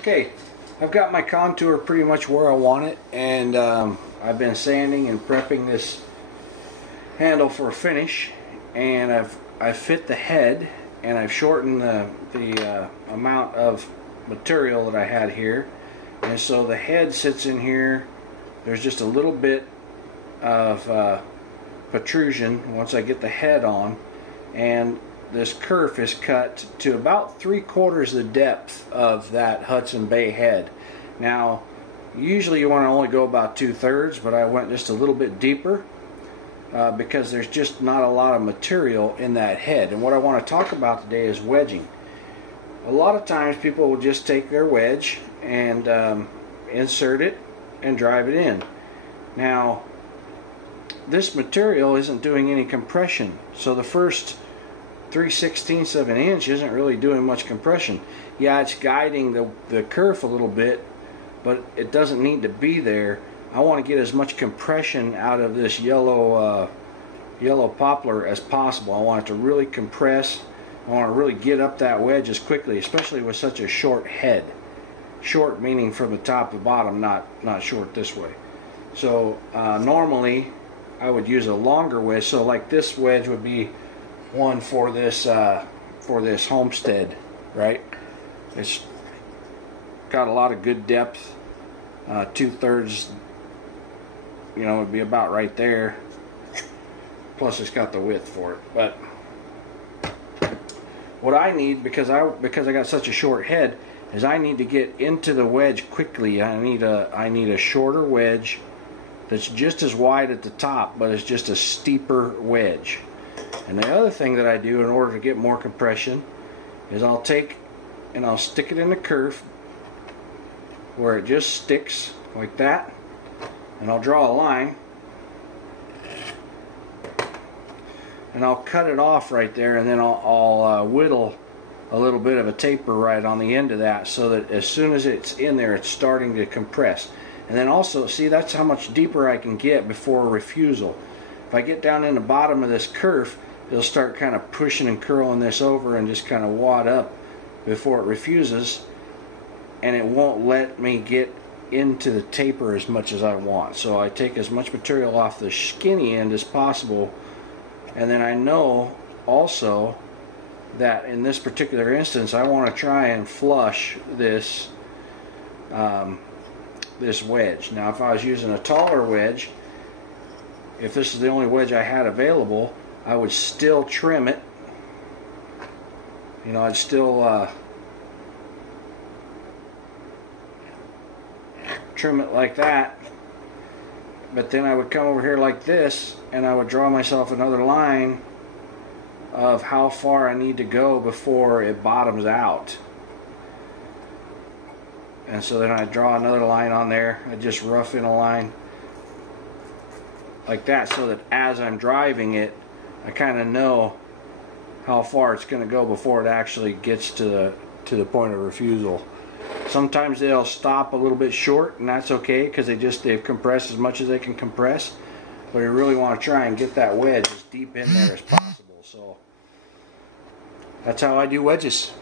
Okay, I've got my contour pretty much where I want it, and I've been sanding and prepping this handle for a finish, and I've fit the head, and I've shortened the amount of material that I had here, and so the head sits in here. There's just a little bit of protrusion once I get the head on, and this kerf is cut to about 3/4 the depth of that Hudson Bay head. Now, usually you want to only go about 2/3, but I went just a little bit deeper because there's just not a lot of material in that head. And what I want to talk about today is wedging. A lot of times people will just take their wedge and insert it and drive it in. Now, this material isn't doing any compression, so the first 3/16 of an inch isn't really doing much compression. Yeah, it's guiding the kerf a little bit, but it doesn't need to be there. I want to get as much compression out of this yellow poplar as possible. I want it to really compress. I want to really get up that wedge as quickly, especially with such a short head. Short meaning from the top to the bottom, not short this way. So normally I would use a longer wedge. So like this wedge would be one for this homestead, right? It's got a lot of good depth. 2/3, you know, would be about right there. Plus, it's got the width for it. But what I need, because I got such a short head, is I need to get into the wedge quickly. I need a shorter wedge that's just as wide at the top, but it's just a steeper wedge. And the other thing that I do in order to get more compression is I'll take and I'll stick it in the kerf where it just sticks like that, and I'll draw a line and I'll cut it off right there, and then I'll whittle a little bit of a taper right on the end of that, so that as soon as it's in there, it's starting to compress. And then also, see, that's how much deeper I can get before refusal. If I get down in the bottom of this kerf, it'll start kind of pushing and curling this over and just kind of wad up before it refuses, and it won't let me get into the taper as much as I want. So I take as much material off the skinny end as possible, and then I know also that in this particular instance I want to try and flush this this wedge. Now, if I was using a taller wedge, if this is the only wedge I had available, I would still trim it. You know, I'd still trim it like that, but then I would come over here like this, and I would draw myself another line of how far I need to go before it bottoms out. And so then I draw another line on there. I just rough in a line like that, so that as I'm driving it, I kind of know how far it's going to go before it actually gets to the point of refusal. Sometimes they'll stop a little bit short, and that's okay, because they've compressed as much as they can compress. But you really want to try and get that wedge as deep in there as possible. So that's how I do wedges.